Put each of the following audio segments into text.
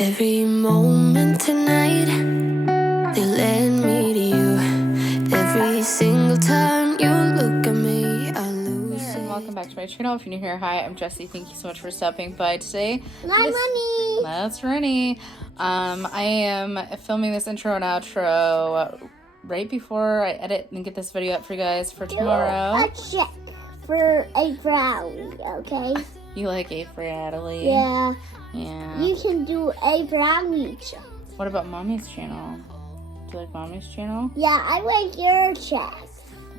Every moment tonight, they led me to you. Every single time you look at me, I lose it. Welcome back to my channel. If you're new here, hi, I'm Jessie. Thank you so much for stopping by today. Money. That's Rennie. I am filming this intro and outro right before I edit and get this video up for you guys for tomorrow. A check for a brownie, okay? You like a Bradley? Yeah. Yeah. You can do a brownie check. What about Mommy's channel? Do you like Mommy's channel? Yeah, I like your check.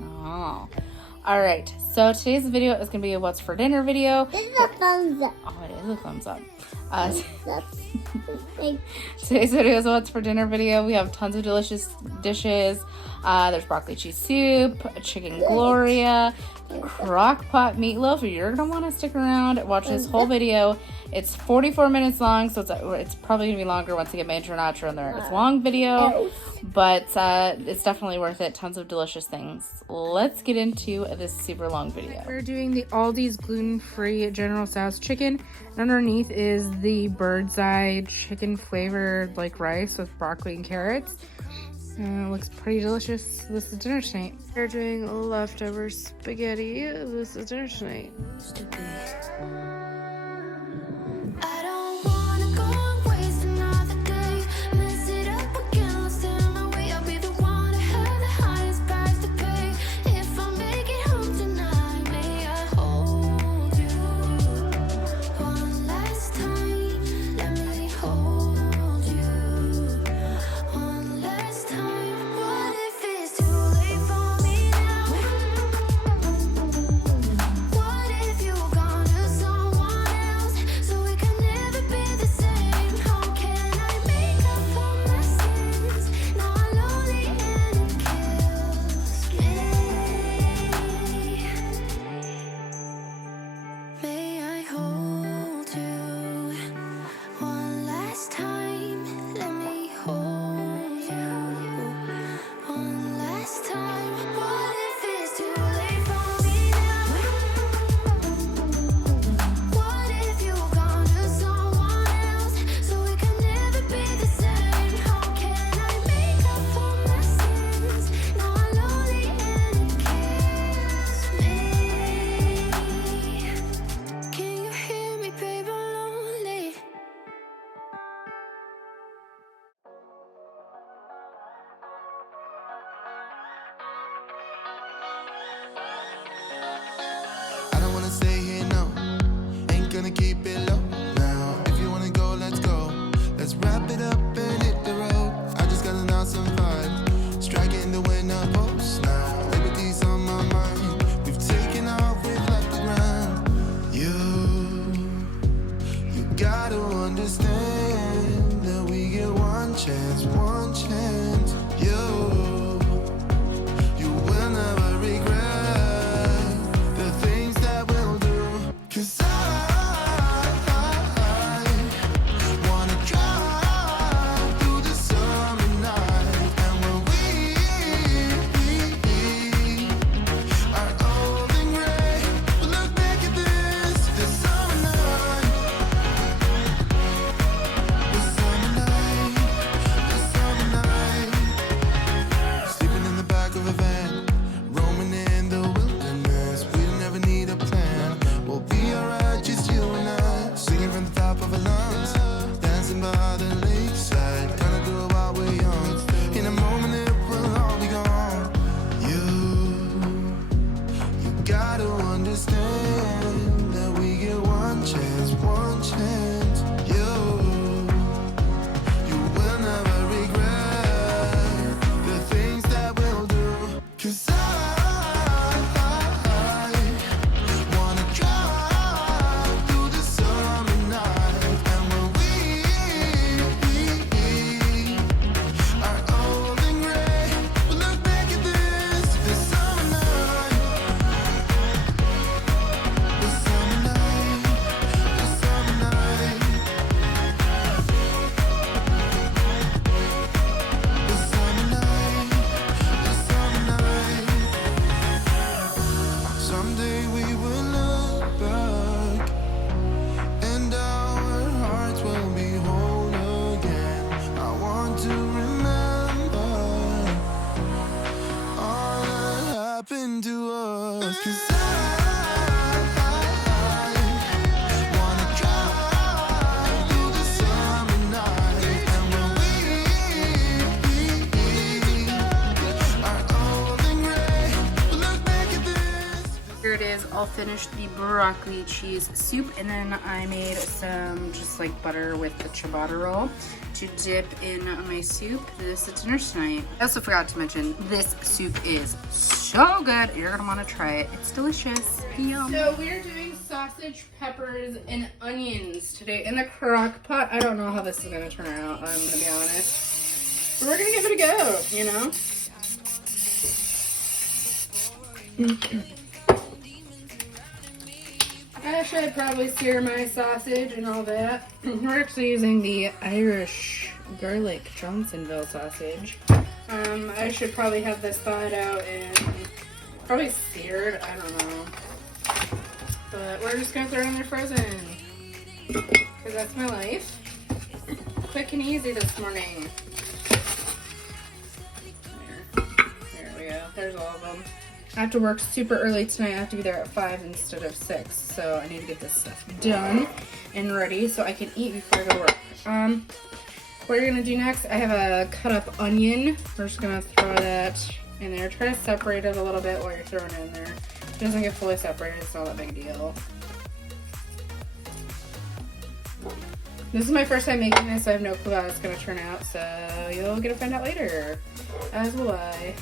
Oh. Alright, so today's video is going to be a what's for dinner video. This is a thumbs up. Oh, it is a thumbs up. Today's video is a what's for dinner video. We have tons of delicious dishes. There's broccoli cheese soup, chicken gloria, Crockpot meatloaf. You're going to want to stick around and watch this whole video. It's 44 minutes long, so it's probably going to be longer once I get my intro and outro in there. It's a long video, but it's definitely worth it. Tons of delicious things. Let's get into this super long video. We're doing the Aldi's gluten-free General Tso's chicken. And underneath is the Birdseye chicken flavored like rice with broccoli and carrots. And it looks pretty delicious. This is dinner tonight. We're doing leftover spaghetti. This is dinner tonight. I don't wanna go and waste another day. Mess it up again, lost in my way. I'll be the one to have the highest price to pay. If I make it home tonight, may I hold you one last time? Let me hold you one last time. What if it's too late for me now? What if you gone to someone else, so we can never be the same? How can I make up for my sins? Now I'm lonely and it kills me. May I hold you one last time? Let me hold you one last time. What if it's too late for me now? What if you gone to someone else, so we can never be the same? How can I make up for my sins? Now I'm lonely and it kills me. Can you hear me, babe? I'm lonely. I don't wanna stay here, no. Ain't gonna keep it low now. If you wanna go, let's go. Let's wrap it up and hit the road. I just got an awesome vibe, striking the winner post now. Liberty's on my mind. We've taken off, we've left the ground. You gotta understand that we get one chance, one chance. You will never regret the things that we'll do. 'Cause I wanna drive through the summer night. And when we are old and gray, we'll look back at this summer night. The summer night, the summer night. Sleeping in the back of a van, roaming in the wilderness. We don't ever need a plan. We'll be alright, just you and I. Singing from the top of our lungs, dancing by the lakeside. Gonna do it while we're young. In a moment it will all be gone. You gotta understand that we get one chance, one chance. You will never regret the things that we'll do. 'Cause I wanna drive through the summer night. And when we all finished the broccoli cheese soup, and then I made some just like butter with the ciabatta roll to dip in my soup. This is dinner tonight. I also forgot to mention this soup is so good. You're gonna want to try it. It's delicious. Yum. So we're doing sausage, peppers, and onions today in the crock pot. I don't know how this is gonna turn out, I'm gonna be honest. But we're gonna give it a go, you know? I should probably sear my sausage and all that. We're actually using the Irish garlic Johnsonville sausage. I should probably have this thawed out and probably seared, I don't know. But we're just gonna throw it in there frozen. Because that's my life. Quick and easy this morning. There we go. There's all of them. I have to work super early tonight. I have to be there at 5 instead of 6. So I need to get this stuff done and ready so I can eat before I go to work. What you're going to do next, I have a cut up onion. We're just going to throw that in there. Try to separate it a little bit while you're throwing it in there. If it doesn't get fully separated, it's not that big a deal. This is my first time making this, so I have no clue how it's going to turn out. So you'll get to find out later. As will I.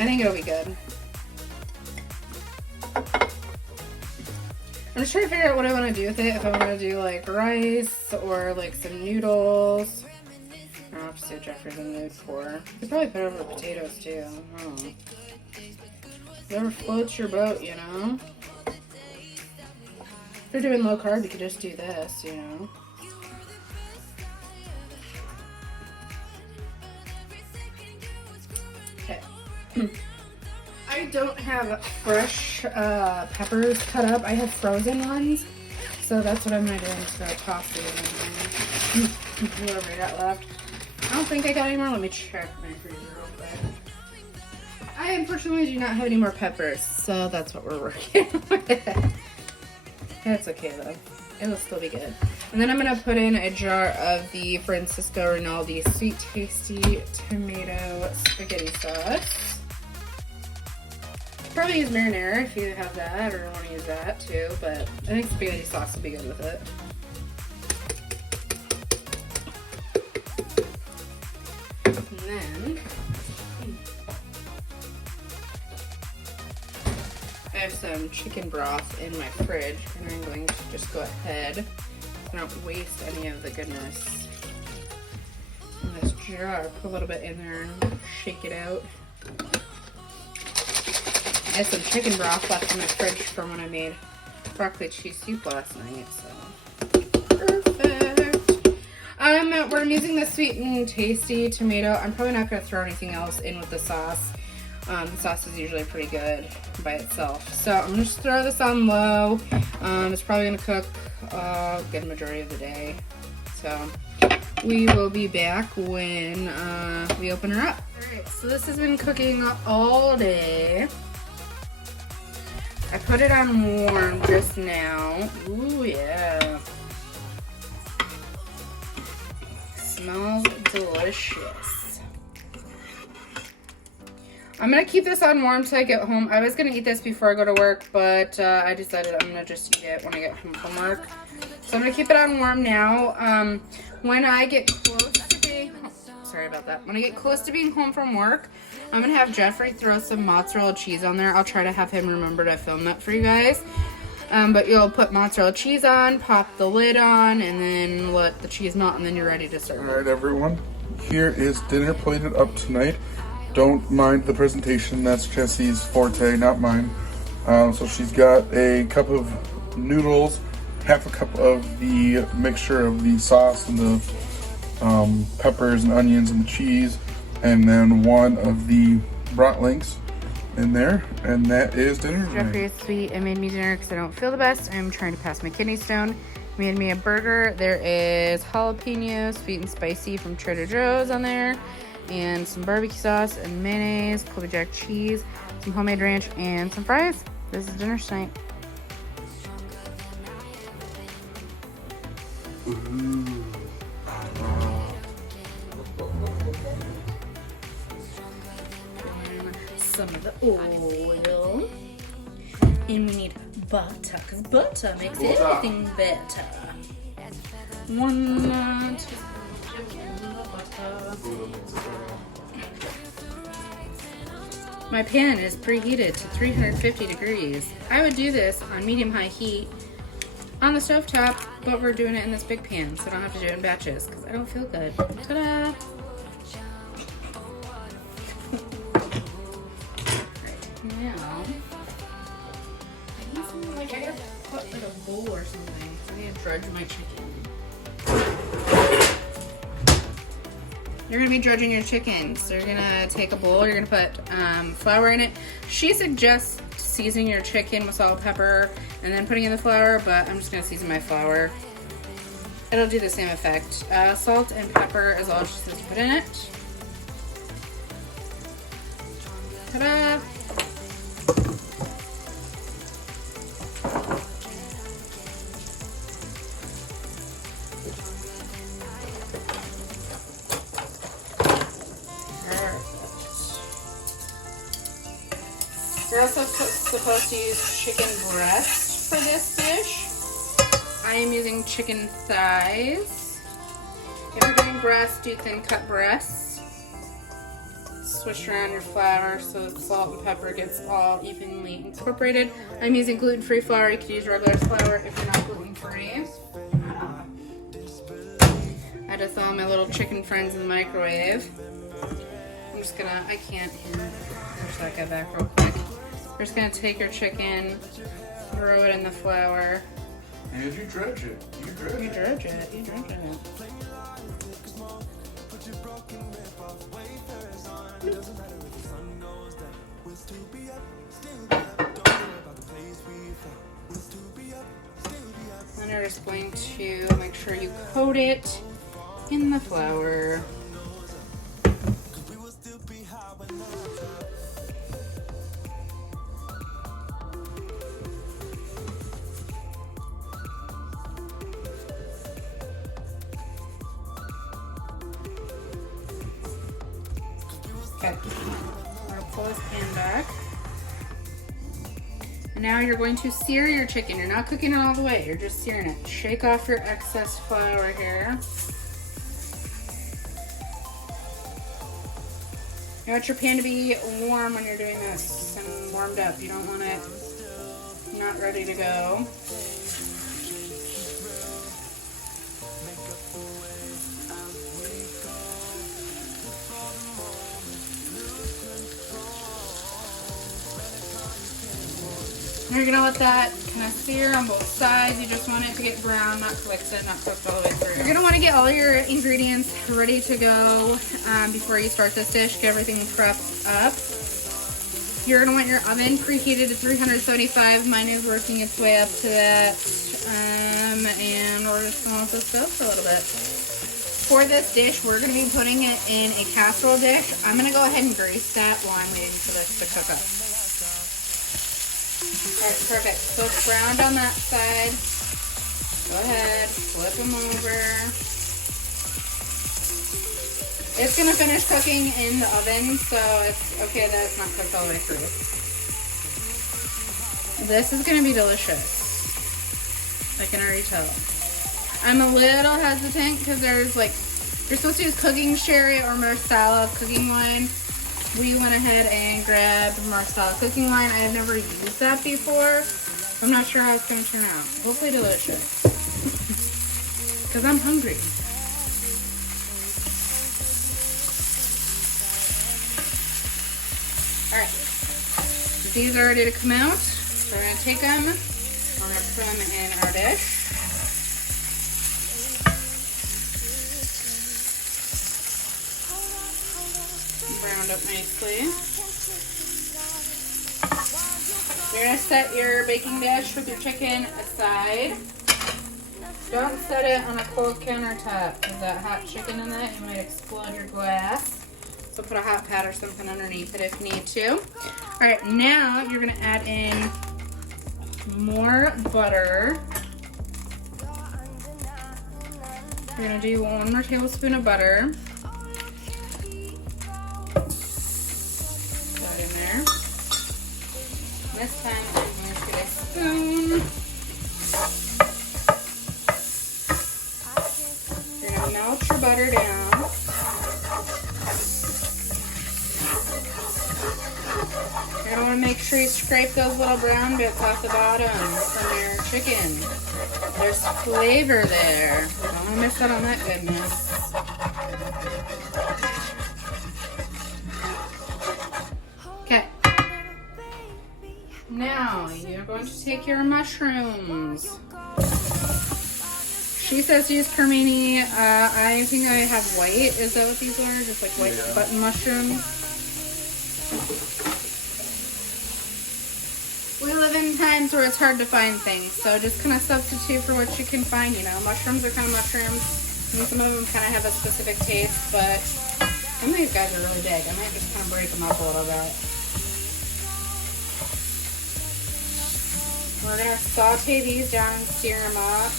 I think it'll be good. I'm just trying to figure out what I want to do with it. If I want to do like rice or like some noodles. I don't know if Sue Jeffrey's in the mood for. You could probably put it over potatoes too. I don't know. Whatever floats your boat, you know? If you're doing low carb, you could just do this, you know? Okay. I don't have fresh peppers cut up. I have frozen ones. So that's what I'm going to do. I'm just going to toss it in whatever I got left. I don't think I got any more. Let me check my freezer real quick. I unfortunately do not have any more peppers. So that's what we're working with. That's okay though. It will still be good. And then I'm going to put in a jar of the Francisco Rinaldi Sweet Tasty Tomato Spaghetti Sauce. Probably use marinara if you have that or want to use that too, but I think spaghetti sauce will be good with it. And then I have some chicken broth in my fridge, and I'm going to just go ahead and not waste any of the goodness in this jar. Put a little bit in there and shake it out. I had some chicken broth left in my fridge from when I made broccoli cheese soup last night, so perfect. We're using the sweet and tasty tomato. I'm probably not going to throw anything else in with the sauce. The sauce is usually pretty good by itself. So I'm going to just throw this on low. It's probably going to cook a good majority of the day. So we will be back when we open her up. Alright, so this has been cooking all day. I put it on warm just now. Ooh, yeah. Smells delicious. I'm going to keep this on warm till I get home. I was going to eat this before I go to work, but I decided I'm going to just eat it when I get home from work. So I'm going to keep it on warm now. When I get close to being home, sorry about that. When I get close to being home from work, I'm going to have Jeffrey throw some mozzarella cheese on there. I'll try to have him remember to film that for you guys. But you'll put mozzarella cheese on, pop the lid on, and then let the cheese melt, and then you're ready to serve. Alright everyone, here is dinner plated up tonight. Don't mind the presentation, that's Jessie's forte, not mine. So she's got a cup of noodles, half a cup of the mixture of the sauce and the peppers and onions and the cheese, and then one of the brat links in there, and that is dinner. Jeffrey is sweet and made me dinner because I don't feel the best. I'm trying to pass my kidney stone. Made me a burger. There is jalapeno, sweet and spicy from Trader Joe's on there, and some barbecue sauce and mayonnaise, Colby Jack cheese, some homemade ranch, and some fries. This is dinner tonight. some of the oil. And we need butter, because butter makes everything better. 1 tablespoon of butter. My pan is preheated to 350 degrees. I would do this on medium-high heat on the stovetop, but we're doing it in this big pan, so I don't have to do it in batches, because I don't feel good. Ta-da! Now, I gotta put like a bowl or something. I need to dredge my chicken. You're gonna be dredging your chicken. So you're gonna take a bowl, you're gonna put flour in it. She suggests seasoning your chicken with salt and pepper and then putting in the flour, but I'm just gonna season my flour. It'll do the same effect. Salt and pepper is all she says to put in it. Ta-da! We're also supposed to use chicken breast for this dish. I am using chicken thighs. If you're doing breast, do thin cut breasts. Swish around your flour so the salt and pepper gets all evenly incorporated. I'm using gluten-free flour. You can use regular flour if you're not gluten-free. I just throw my little chicken friends in the microwave. I'm just gonna, I can't push that guy back real quick. We're just gonna take your chicken, throw it in the flour. And you dredge it. You dredge it. You dredge it. You dredge it. Then you're just going to make sure you coat it in the flour. Okay, we're gonna pull this pan back. And now you're going to sear your chicken. You're not cooking it all the way, you're just searing it. Shake off your excess flour here. You want your pan to be warm when you're doing this and warmed up. You don't want it not ready to go. You're gonna let that kind of sear on both sides. You just want it to get brown, not like I said, not cooked all the way through. You're gonna want to get all your ingredients ready to go before you start this dish. Get everything prepped up. You're gonna want your oven preheated to 375. Mine is working its way up to that, and we're just gonna let this go for a little bit. For this dish, we're gonna be putting it in a casserole dish. I'm gonna go ahead and grease that while I'm waiting for this to cook up. Alright, perfect. So it's browned on that side. Go ahead, flip them over. It's going to finish cooking in the oven, so it's okay that it's not cooked all the way through. This is going to be delicious. I can already tell. I'm a little hesitant because there's like, you're supposed to use cooking sherry or marsala cooking wine. We went ahead and grabbed marsala cooking wine. I have never used that before. I'm not sure how it's going to turn out. Hopefully delicious. Because I'm hungry. Alright. These are ready to come out. So we're going to take them. We're going to put them in our dish. Browned up nicely. You're going to set your baking dish with your chicken aside. Don't set it on a cold countertop because that hot chicken in that, you might explode your glass. So put a hot pad or something underneath it if you need to. Alright, now you're going to add in more butter. You're going to do 1 more tablespoon of butter. Put it in there. melt your butter down. You're gonna want to make sure you scrape those little brown bits off the bottom from your chicken. There's flavor there. Don't want to miss out on that goodness. Okay. Now you're going to take your mushrooms. She says use cremini. I think I have white. Is that what these are? Just like white button mushrooms. We live in times where it's hard to find things, so just kind of substitute for what you can find. You know, mushrooms are kind of mushrooms, and some of them kind of have a specific taste, but some of these guys are really big. I might just kind of break them up a little bit. We're going to saute these down and sear them up.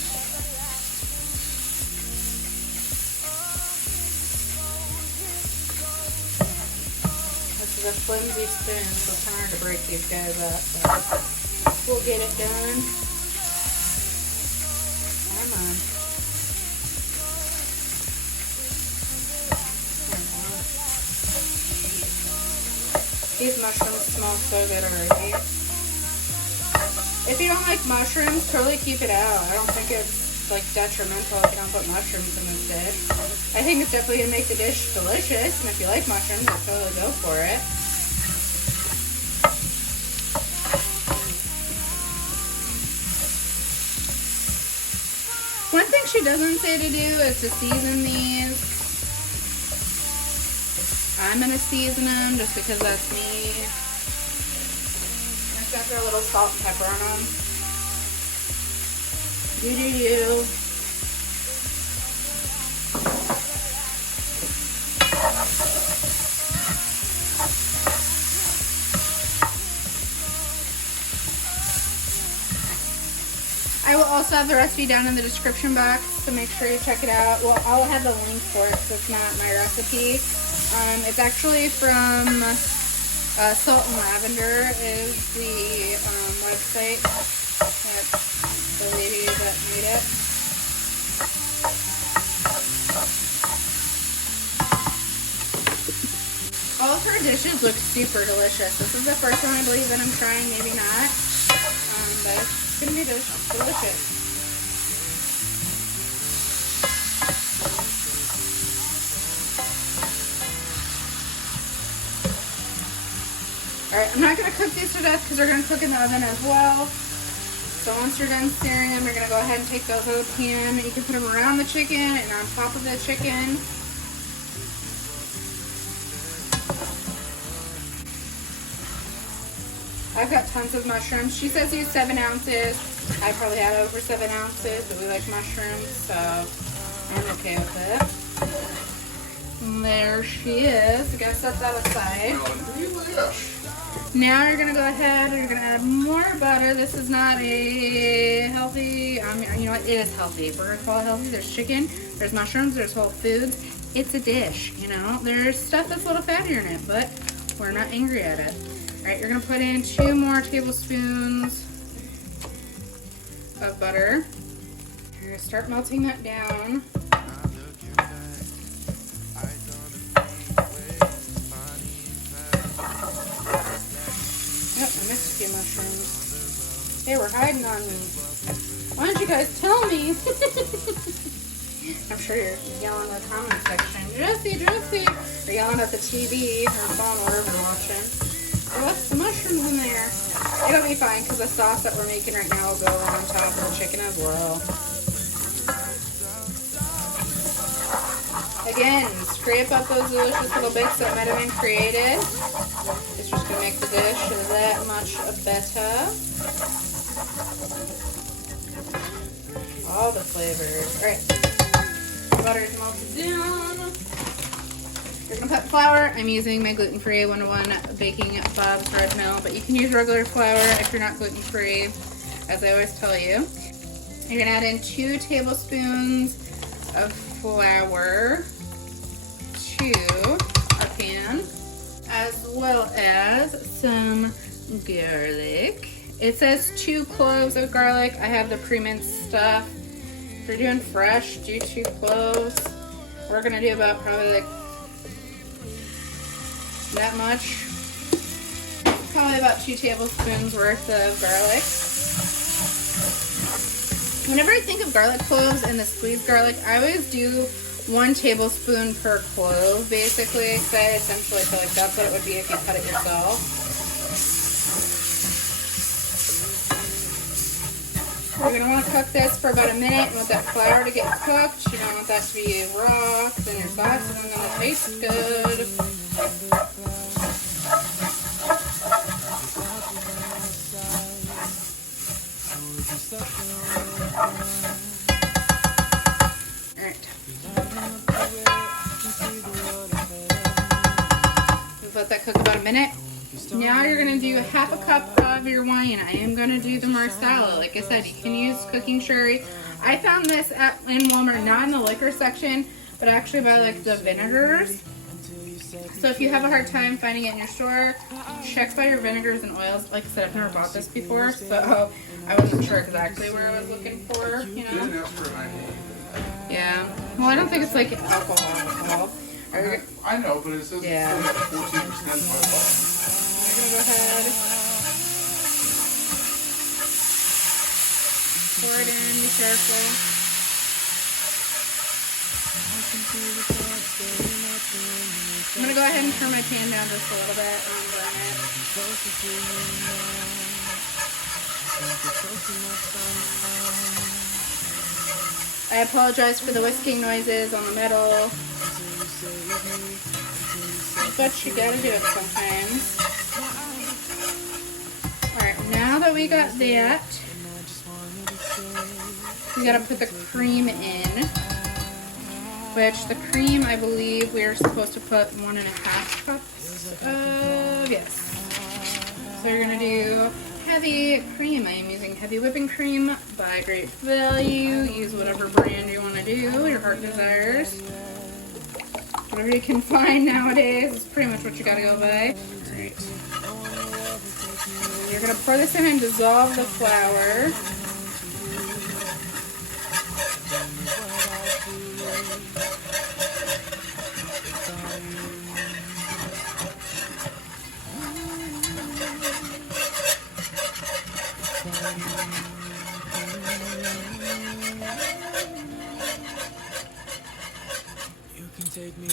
This is a flimsy spoon, so it's kind of hard to break these guys up, but we'll get it done. Come on. These mushrooms smell so good already. If you don't like mushrooms, totally keep it out. I don't think it's like detrimental if you don't put mushrooms in this dish. I think it's definitely gonna make the dish delicious, and if you like mushrooms, I'll totally go for it. One thing she doesn't say to do is to season these. I'm gonna season them just because that's me. I'm just gonna throw a little salt and pepper on them. Do. I will also have the recipe down in the description box, so make sure you check it out. Well, I'll have the link for it because it's not my recipe. It's actually from Salt and Lavender is the website. That's the lady that made it. All of her dishes look super delicious. This is the first one I believe that I'm trying, maybe not. But it's gonna be delicious. Alright, I'm not gonna cook these to death because they're gonna cook in the oven as well. So once you're done searing them, you're gonna go ahead and take those out of the pan. You can put them around the chicken and on top of the chicken. I've got tons of mushrooms. She says use 7 ounces. I probably had over 7 ounces, but we like mushrooms, so I'm okay with it. And there she is. We're gonna set that aside. Now you're gonna go ahead and you're gonna add more butter. This is not a healthy, you know what, it is healthy. We're gonna call it healthy. There's chicken, there's mushrooms, there's whole foods. It's a dish, you know. There's stuff that's a little fattier in it, but we're not angry at it. Alright, you're gonna put in 2 more tablespoons of butter. You're gonna start melting that down. Yep, I missed a few mushrooms. They were hiding on me. Why don't you guys tell me? I'm sure you're yelling in the comment section, Jessie, or yelling at the TV or phone, wherever you're watching. I left some mushrooms in there. It'll be fine because the sauce that we're making right now will go on top of the chicken as well. Again, scrape up those delicious little bits that might have been created. It's just going to make the dish that much better. All the flavors. Alright. Butter's melted down. You're going to put flour. I'm using my gluten-free 1-to-1 Baking Bob's Red Mill, but you can use regular flour if you're not gluten-free, as I always tell you. You're going to add in 2 tablespoons of flour to our pan, as well as some garlic. It says 2 cloves of garlic. I have the pre-minced stuff. If you're doing fresh, do 2 cloves. We're gonna do about probably like that much. Probably about 2 tablespoons worth of garlic. Whenever I think of garlic cloves and the squeezed garlic, I always do 1 tablespoon per clove, basically, because I essentially feel like that's what it would be if you cut it yourself. You're going to want to cook this for about a minute. You want that flour to get cooked. You don't want that to be raw, because then your sauce isn't going to taste good. Alright. Just let that cook about a minute. Now you're going to do 1/2 cup of your wine. I am going to do the marsala. Like I said, you can use cooking sherry. I found this in Walmart, not in the liquor section, but actually by like the vinegars. So if you have a hard time finding it in your store, check by your vinegars and oils. Like I said, I've never bought this before, so I wasn't sure exactly where I was looking for, you know. Yeah. Well, I don't think it's like alcohol. I know, but it says Yeah. it's 14% alcohol. I'm gonna go ahead, pour it in, be careful. I'm gonna go ahead and turn my pan down just a little bit and burn it. I apologize for the whisking noises on the metal, but you gotta do it sometimes. Alright, now that we got that, we gotta put the cream in, which the cream, I believe we're supposed to put 1.5 cups of, yes. So you're gonna do heavy cream. I am using heavy whipping cream by Great Value. Use whatever brand you want to do, your heart desires. Whatever you can find nowadays is pretty much what you gotta go by. Right. You're gonna pour this in and dissolve the flour. Take me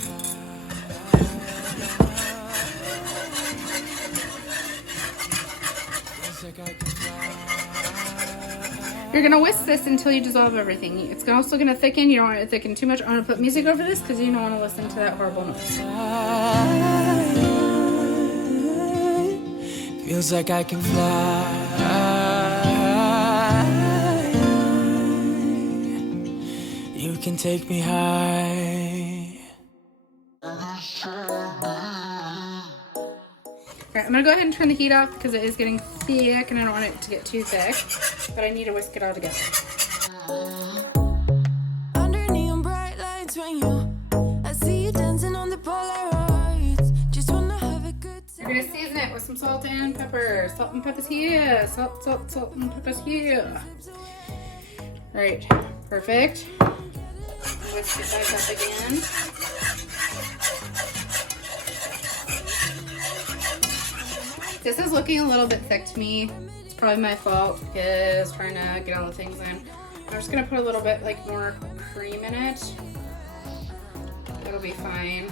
You're gonna whisk this until you dissolve everything. It's also gonna thicken. You don't want it to thicken too much. I'm gonna put music over this because you don't want to listen to that horrible noise. Feels like I can fly. You can take me high. Alright, I'm gonna go ahead and turn the heat off because it is getting thick and I don't want it to get too thick. But I need to whisk it all together. Under neon bright lights when I see you dancing on the Polaroids. Just wanna have a good You're gonna season it with some salt and pepper. Salt and pepper's here. Salt and pepper's here. Right, perfect. Whisk it back up again. This is looking a little bit thick to me. It's probably my fault because trying to get all the things in. I'm just gonna put a little bit like more cream in it. It'll be fine.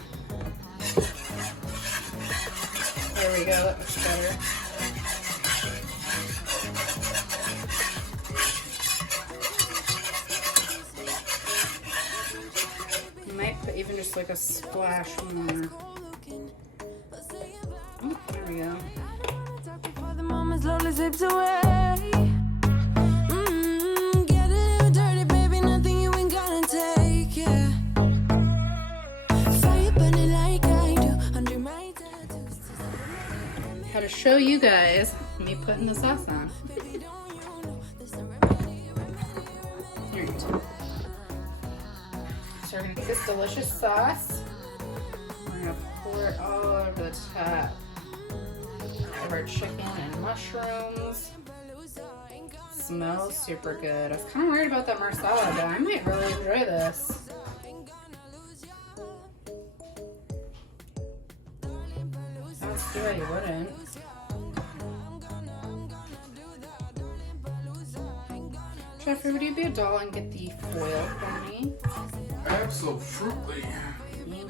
There we go, that looks better. You might put even just like a splash more. Oh, there we go. the moment slowly slips away. Get a little dirty, baby, nothing you ain't gonna take, yeah. Fire burning like I do under my tattoos. How to show you guys me putting the sauce on. Alright. So we're gonna get this delicious sauce. We're gonna pour it all over the top of our chicken and mushrooms. Smells super good. I was kind of worried about that marsala, but I might really enjoy this. see why you wouldn't. Jeffrey, would you be a doll and get the foil for me? Absolutely. Thank you.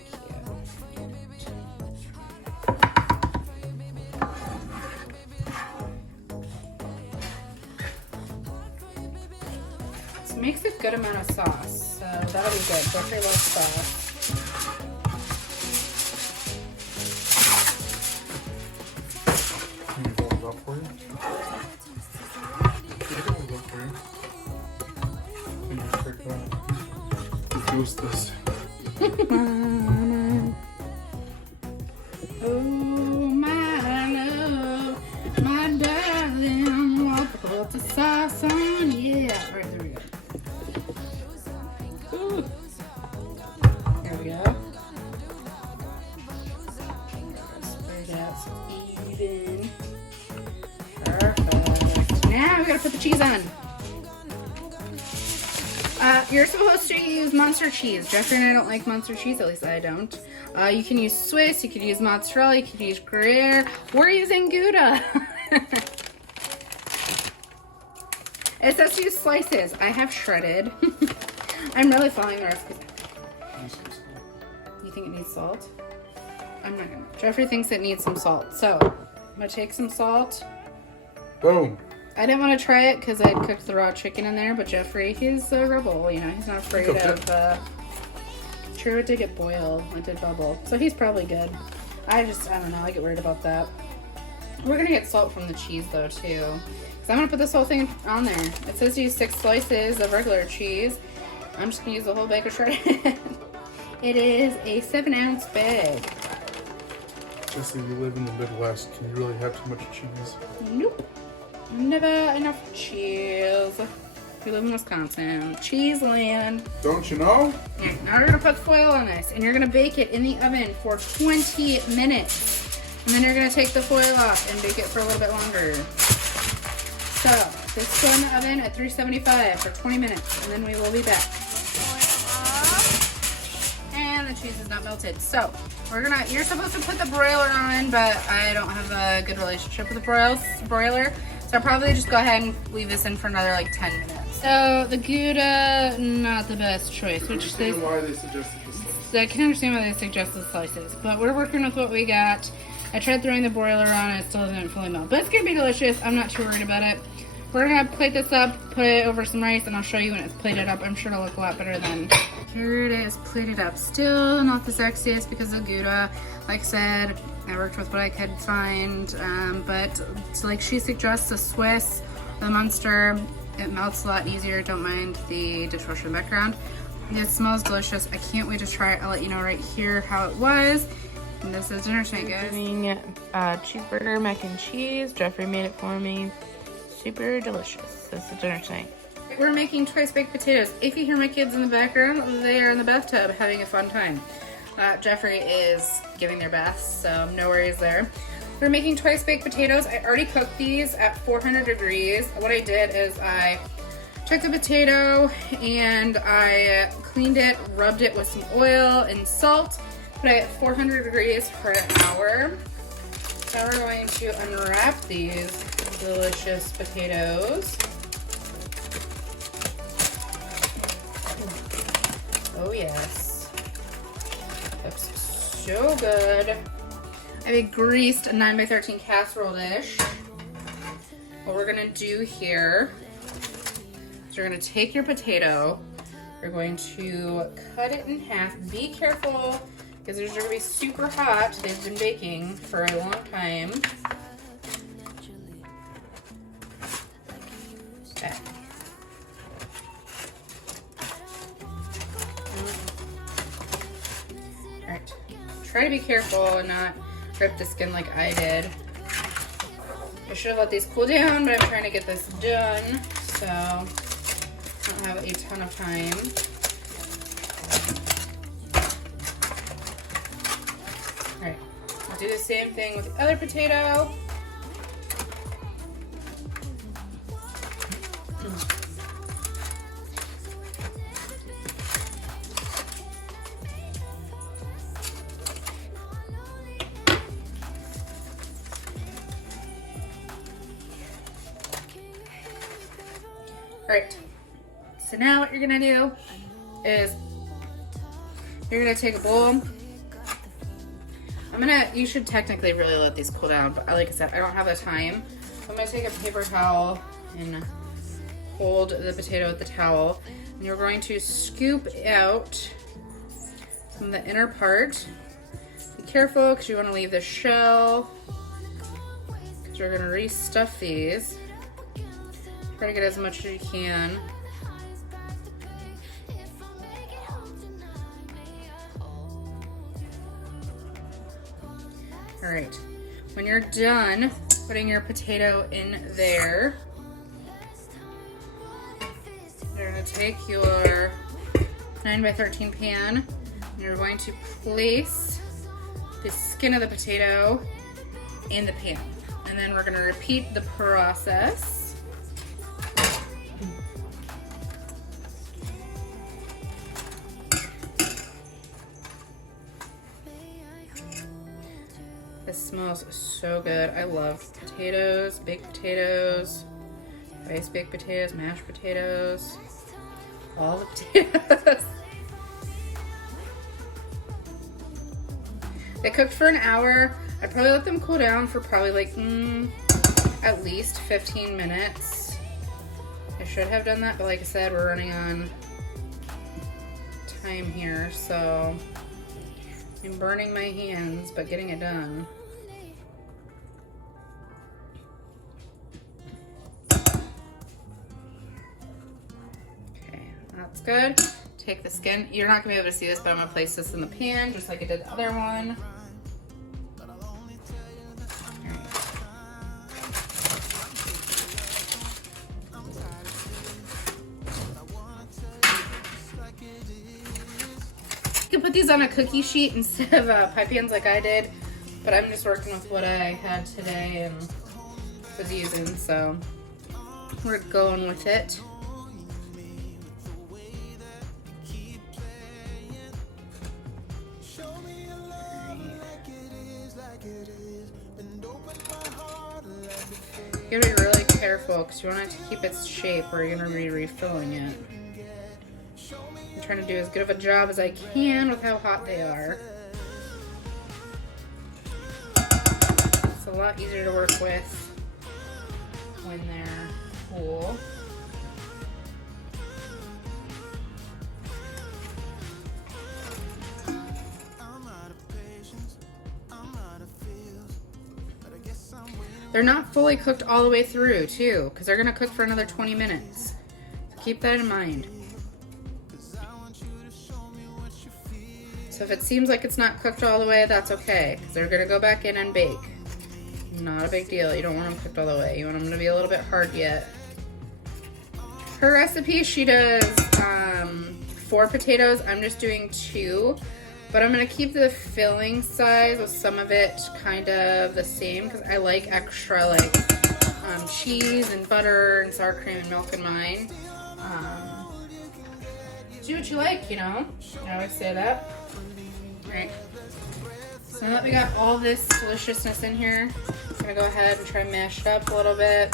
This makes a good amount of sauce, so that'll be good. Jeffrey loves sauce. Can you hold it up for you? Yeah, hold it up for you. Can you just take that? Who's this? Oh, my love, my darling, I'll put the sauce on, yeah. All right, there we go. Ooh. There we go. Spread it out so even. Perfect. Now we gotta put the cheese on. You're supposed to use Munster cheese. Jeffrey and I don't like Munster cheese, at least I don't. You can use Swiss, you could use mozzarella, you could use Gruyere. We're using Gouda. It says to use slices. I have shredded. I'm really following the recipe. You think it needs salt? I'm not gonna. Jeffrey thinks it needs some salt. So, I'm gonna take some salt. Boom. I didn't want to try it because I cooked the raw chicken in there, but Jeffrey, he's a rebel, you know, he's not afraid of, True, it did get boiled, it did bubble, so he's probably good. I don't know, I get worried about that. We're gonna get salt from the cheese though, too, because I'm gonna put this whole thing on there. It says to use 6 slices of regular cheese. I'm just gonna use the whole bag of shredded. It is a 7-ounce bag. Jesse, we live in the Midwest. Can you really have too much cheese? Nope. Never enough cheese. We live in Wisconsin. Cheese land. Don't you know? Yeah, now we're gonna put foil on this and you're gonna bake it in the oven for 20 minutes. And then you're gonna take the foil off and bake it for a little bit longer. So, this go in the oven at 375 for 20 minutes and then we will be back. And the cheese is not melted. So, you're supposed to put the broiler on, but I don't have a good relationship with the broiler. So I'll probably just go ahead and leave this in for another like 10 minutes. So the Gouda, not the best choice. Which they, why they suggested the slices. I can understand why they suggest the slices, but we're working with what we got. I tried throwing the broiler on and it still didn't fully melt, but it's gonna be delicious. I'm not too worried about it. We're gonna plate this up, put it over some rice, and I'll show you when it's plated up. I'm sure it'll look a lot better then. Here it is, plated up. Still not the sexiest because of Gouda. Like I said, I worked with what I could find, but like she suggests, the Swiss, the Munster, it melts a lot easier. Don't mind the dishwasher in the background. It smells delicious. I can't wait to try it. I'll let you know right here how it was. And this is dinner tonight, guys. Doing cheeseburger mac and cheese. Jeffrey made it for me. Super delicious. This is dinner tonight. We're making twice baked potatoes. If you hear my kids in the background, they are in the bathtub having a fun time. Jeffrey is giving their baths, so no worries there. We're making twice baked potatoes. I already cooked these at 400 degrees. What I did is I took the potato and I cleaned it, rubbed it with some oil and salt, put it at 400 degrees for an hour. Now we're going to unwrap these delicious potatoes. Oh yes, looks so good. I have a greased 9x13 casserole dish. What we're gonna do here is you're gonna take your potato, you're going to cut it in half. Be careful because they're gonna be super hot. They've been baking for a long time. Okay. Alright, try to be careful and not rip the skin like I did. I should have let these cool down, but I'm trying to get this done, so I don't have a ton of time. Alright, I'll do the same thing with the other potato. So now what you're gonna do is you're gonna take a bowl. You should technically really let these cool down, but like I said, I don't have the time. So I'm gonna take a paper towel and hold the potato with the towel. And you're going to scoop out from the inner part. Be careful because you want to leave the shell, because we're going to restuff these. Try to get as much as you can. All right, when you're done putting your potato in there, you're going to take your 9x13 pan and you're going to place the skin of the potato in the pan. And then we're going to repeat the process. This smells so good. I love potatoes, baked potatoes, rice baked potatoes, mashed potatoes, all the potatoes. They cooked for an hour. I'd probably let them cool down for probably like at least 15 minutes. I should have done that, but like I said, we're running on time here, so I'm burning my hands, but getting it done. Okay, that's good. Take the skin. You're not gonna be able to see this, but I'm gonna place this in the pan just like I did the other one. You can put these on a cookie sheet instead of pie pans like I did, but I'm just working with what I had today and was using, so we're going with it. You gotta be really careful because you want it to keep its shape or you're gonna be refilling it. I'm trying to do as good of a job as I can with how hot they are. It's a lot easier to work with when they're cool. They're not fully cooked all the way through too, because they're gonna cook for another 20 minutes. So keep that in mind. So if it seems like it's not cooked all the way, that's okay, because they're gonna go back in and bake. Not a big deal. You don't want them cooked all the way. You want them to be a little bit hard yet. Her recipe, she does 4 potatoes. I'm just doing 2. But I'm gonna keep the filling size with some of it kind of the same because I like extra like cheese and butter and sour cream and milk in mine. Do what you like, you know. I always say that. Alright. So now that we got all this deliciousness in here, I'm gonna go ahead and try and mash it up a little bit.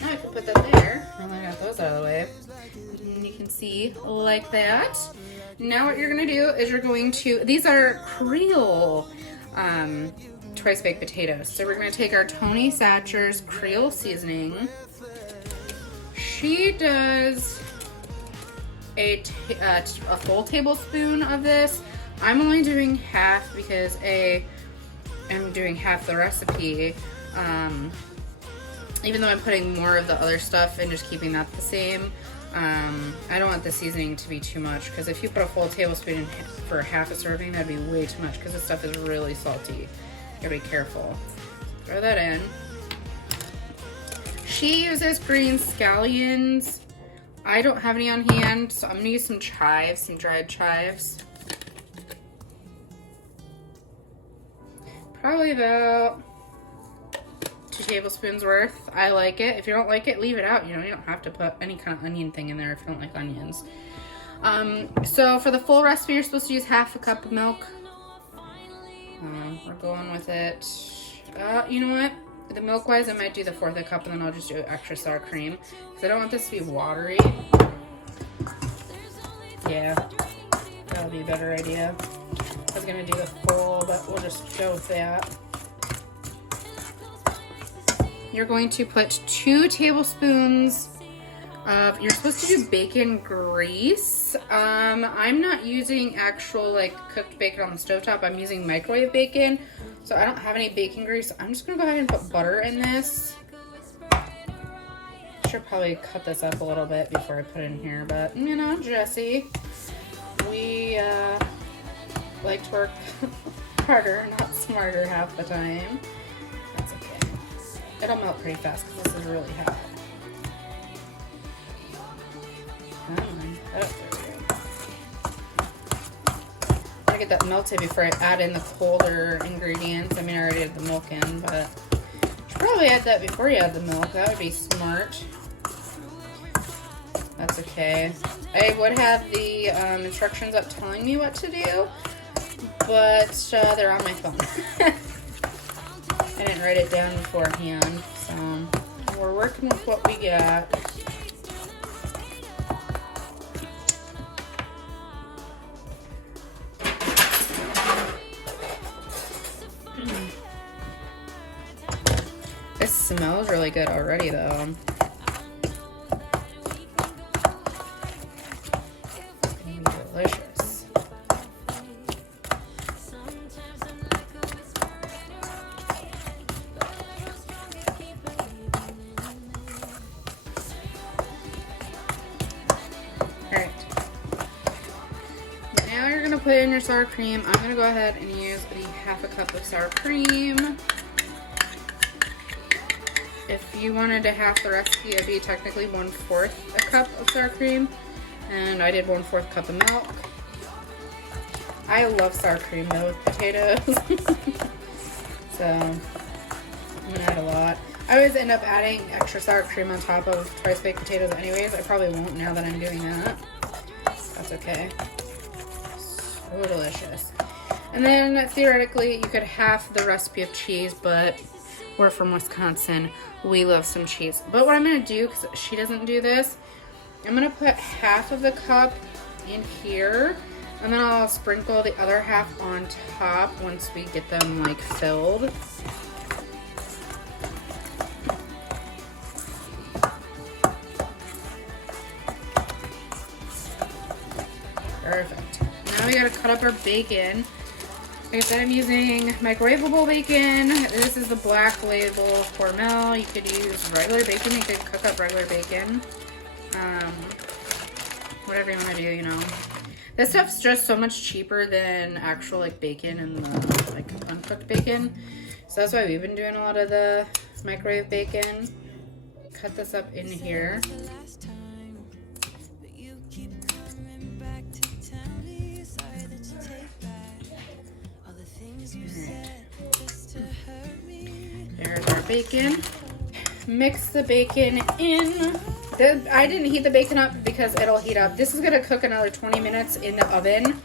Now I can put that there. Now that I got those out of the way. And you can see like that. Now what you're gonna do is you're going to, these are Creole twice baked potatoes. So we're gonna take our Tony Satcher's Creole seasoning. She does a full tablespoon of this. I'm only doing half because I'm doing half the recipe. Even though I'm putting more of the other stuff and just keeping that the same. I don't want the seasoning to be too much because if you put a full tablespoon in for half a serving, that'd be way too much because this stuff is really salty. You gotta be careful. Throw that in. She uses green scallions. I don't have any on hand, so I'm gonna use some chives, some dried chives. Probably about 2 tablespoons worth. I like it. If you don't like it, leave it out. You know, you don't have to put any kind of onion thing in there if you don't like onions. So for the full recipe, you're supposed to use half a cup of milk. We're going with it. You know what? The milk wise, I might do the 1/4 cup and then I'll just do extra sour cream because I don't want this to be watery. Yeah, that'll be a better idea. I was gonna do the full, but we'll just go with that. You're going to put 2 tablespoons of, you're supposed to do bacon grease. I'm not using actual like cooked bacon on the stovetop. I'm using microwave bacon. So I don't have any bacon grease. I'm just gonna go ahead and put butter in this. Should probably cut this up a little bit before I put it in here, but you know, Jesse, we like to work harder, not smarter half the time. That's okay. It'll melt pretty fast because this is really hot. Come on. Oh, there we go. I get that melted before I add in the colder ingredients. I mean, I already had the milk in, but you should probably add that before you add the milk. That would be smart. That's okay. I would have the instructions up telling me what to do, but they're on my phone. I didn't write it down beforehand, so we're working with what we got. This smells really good already, though. Delicious. Alright. Now you're going to put in your sour cream. I'm going to go ahead and use the 1/2 cup of sour cream. If you wanted to half the recipe, it'd be technically 1/4 a cup of sour cream. And I did 1/4 cup of milk. I love sour cream though with potatoes. So I'm gonna add a lot. I always end up adding extra sour cream on top of twice baked potatoes anyways. I probably won't now that I'm doing that. That's okay. So delicious. And then theoretically you could half the recipe of cheese, but we're from Wisconsin. We love some cheese. But what I'm gonna do, because she doesn't do this, I'm gonna put 1/2 of the cup in here, and then I'll sprinkle the other 1/2 on top once we get them like filled. Perfect. Now we gotta cut up our bacon. Like I said, I'm using microwavable bacon. This is the Black Label Hormel. You could use regular bacon. You could cook up regular bacon. Whatever you want to do, you know. This stuff's just so much cheaper than actual like bacon and the like uncooked bacon. So that's why we've been doing a lot of the microwave bacon. Cut this up in here. There's our bacon. Mix the bacon in. I didn't heat the bacon up because it'll heat up. This is gonna cook another 20 minutes in the oven.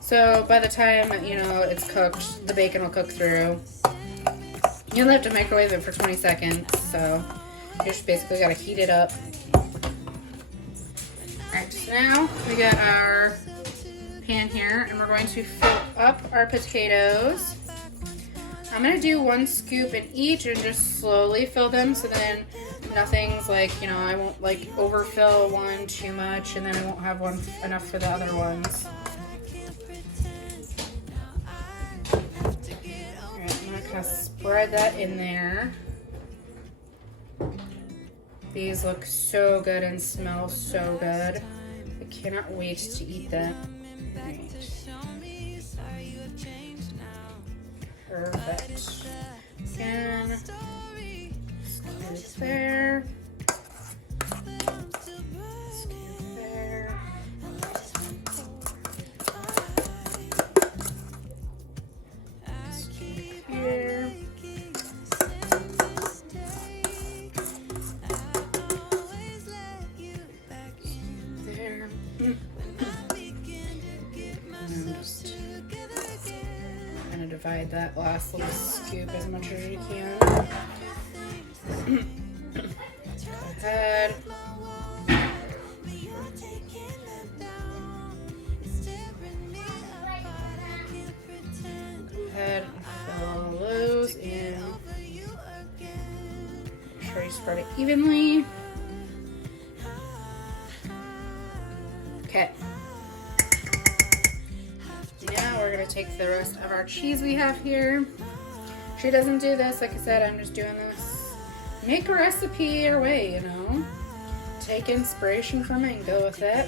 So by the time, you know, it's cooked, the bacon will cook through. You only have to microwave it for 20 seconds. So you just basically gotta heat it up. Alright, so now we got our pan here and we're going to fill up our potatoes. I'm going to do 1 scoop in each and just slowly fill them so then nothing's like, you know, I won't like overfill one too much and then I won't have one enough for the other ones. Alright, I'm going to kind of spread that in there. These look so good and smell so good. I cannot wait to eat them. Right. Perfect. And scoop there. Scoop there. Scoop here. There. And I'm just gonna divide get that last little scoop as much as you can. Go ahead. Go ahead and fill all those in. Make sure you spread it evenly. Okay. Now we're gonna take the rest of our cheese we have here. She doesn't do this, like I said, I'm just doing this. Make a recipe your way, you know. Take inspiration from it and go with it.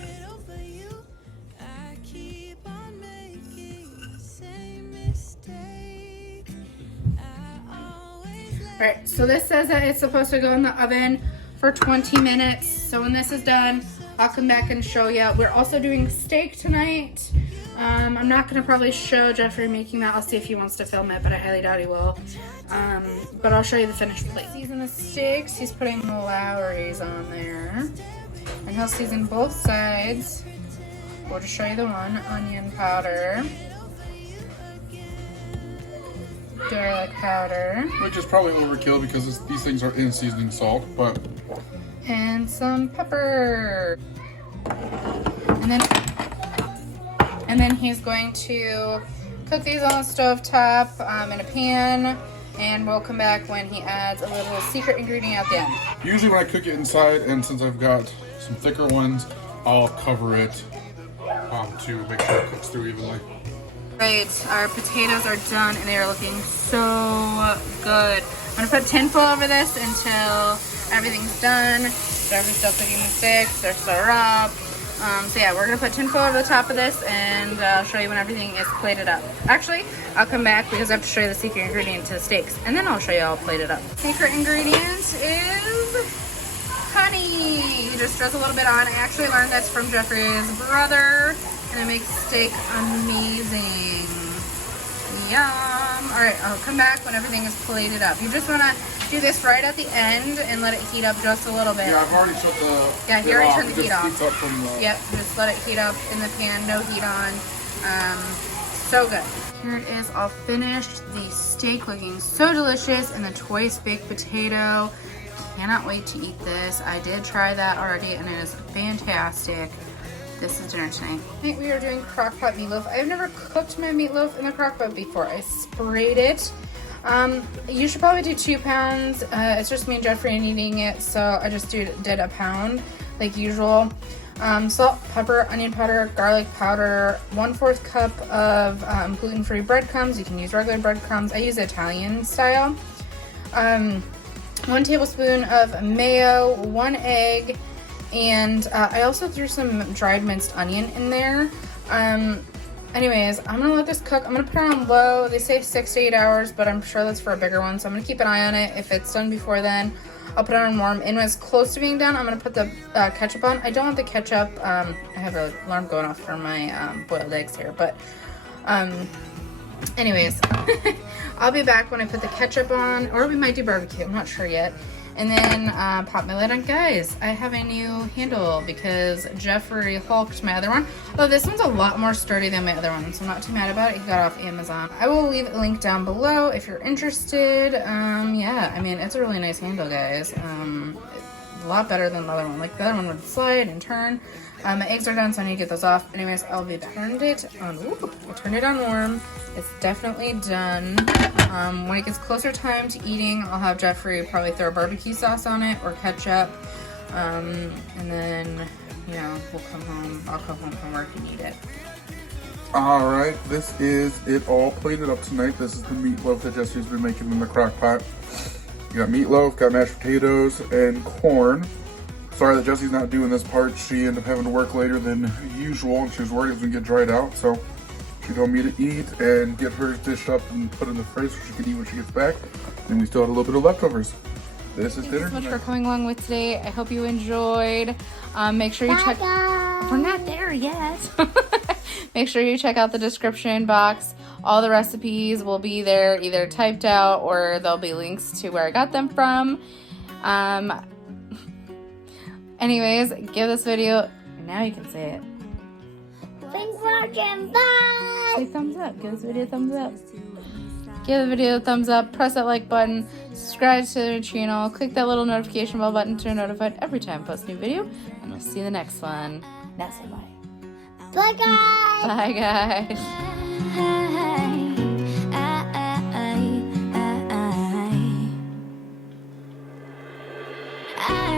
Alright, so this says that it's supposed to go in the oven for 20 minutes. So when this is done, I'll come back and show you. We're also doing steak tonight. I'm not going to probably show Jeffrey making that. I'll see if he wants to film it, but I highly doubt he will. But I'll show you the finished plate. Season the steaks. He's putting the Lowry's on there. And he'll season both sides. We'll just show you the one. Onion powder. Garlic powder. Which is probably overkill because these things are in seasoning salt, but... And some pepper. And then he's going to cook these on the stove top in a pan, and we'll come back when he adds a little secret ingredient at the end. Usually when I cook it inside, and since I've got some thicker ones, I'll cover it to make sure it cooks through evenly. Right, our potatoes are done and they are looking so good. I'm gonna put tinfoil over this until everything's done. Jeffrey's still cooking the sticks, they're still up. So yeah, we're gonna put tinfoil over the top of this, and I'll show you when everything is plated up. Actually, I'll come back because I have to show you the secret ingredient to the steaks, and then I'll show you all plated up. Secret ingredient is honey. You just drizzle a little bit on. I actually learned this from Jeffrey's brother, and it makes steak amazing. Yum. All right, I'll come back when everything is plated up. You just wanna do this right at the end and let it heat up just a little bit. Yeah, I've already shut the... Yeah, he already turned the heat off. Heats up from the... Yep, just let it heat up in the pan, no heat on. So good. Here it is all finished. The steak looking so delicious, and the twice baked potato. Cannot wait to eat this. I did try that already and it is fantastic. This is dinner tonight. Tonight we are doing Crockpot meatloaf. I've never cooked my meatloaf in the Crockpot before. I sprayed it. You should probably do 2 pounds. It's just me and Jeffrey and eating it, so I just did a pound like usual. Salt, pepper, onion powder, garlic powder, 1/4 cup of gluten-free breadcrumbs. You can use regular breadcrumbs. I use Italian style. 1 tablespoon of mayo, 1 egg, and I also threw some dried minced onion in there. Anyways, I'm gonna let this cook. I'm gonna put it on low. They say 6 to 8 hours, but I'm sure that's for a bigger one, so I'm gonna keep an eye on it. If it's done before then, I'll put it on warm. And when it's close to being done, I'm gonna put the ketchup on. I don't want the ketchup. I have an alarm going off for my boiled eggs here, but anyways, I'll be back when I put the ketchup on, or we might do barbecue. I'm not sure yet. And then pop my lid on. Guys, I have a new handle because Jeffrey hulked my other one. Oh, this one's a lot more sturdy than my other one, so I'm not too mad about it. He got it off Amazon. I will leave a link down below if you're interested. Yeah, I mean, it's a really nice handle, guys. A lot better than the other one. Like, the other one would slide and turn. My eggs are done, so I need to get those off. Anyways, I'll be back. I turned it on warm. It's definitely done. When it gets closer time to eating, I'll have Jeffrey probably throw barbecue sauce on it or ketchup. And then, you know, we'll come home. I'll come home from work and eat it. Alright, this is it all plated up tonight. This is the meatloaf that Jesse's been making in the crock pot. You got meatloaf, got mashed potatoes, and corn. Sorry that Jesse's not doing this part. She ended up having to work later than usual, and she was worried it was going to get dried out. So she told me to eat and get her dish up and put it in the fridge so she could eat when she gets back. And we still had a little bit of leftovers. This is dinner Thanks so much tonight. for coming along with today. I hope you enjoyed. Make sure you check... We're not there yet. Make sure you check out the description box. All the recipes will be there, either typed out or there'll be links to where I got them from. Anyways, give this video... Now you can say it. Thanks for watching. Bye. Say thumbs up. Give this video a thumbs up. Give the video a thumbs up, press that like button, subscribe to the channel, click that little notification bell button to be notified every time I post a new video, and we'll see you in the next one. Now say bye. Bye, guys. Bye, guys. I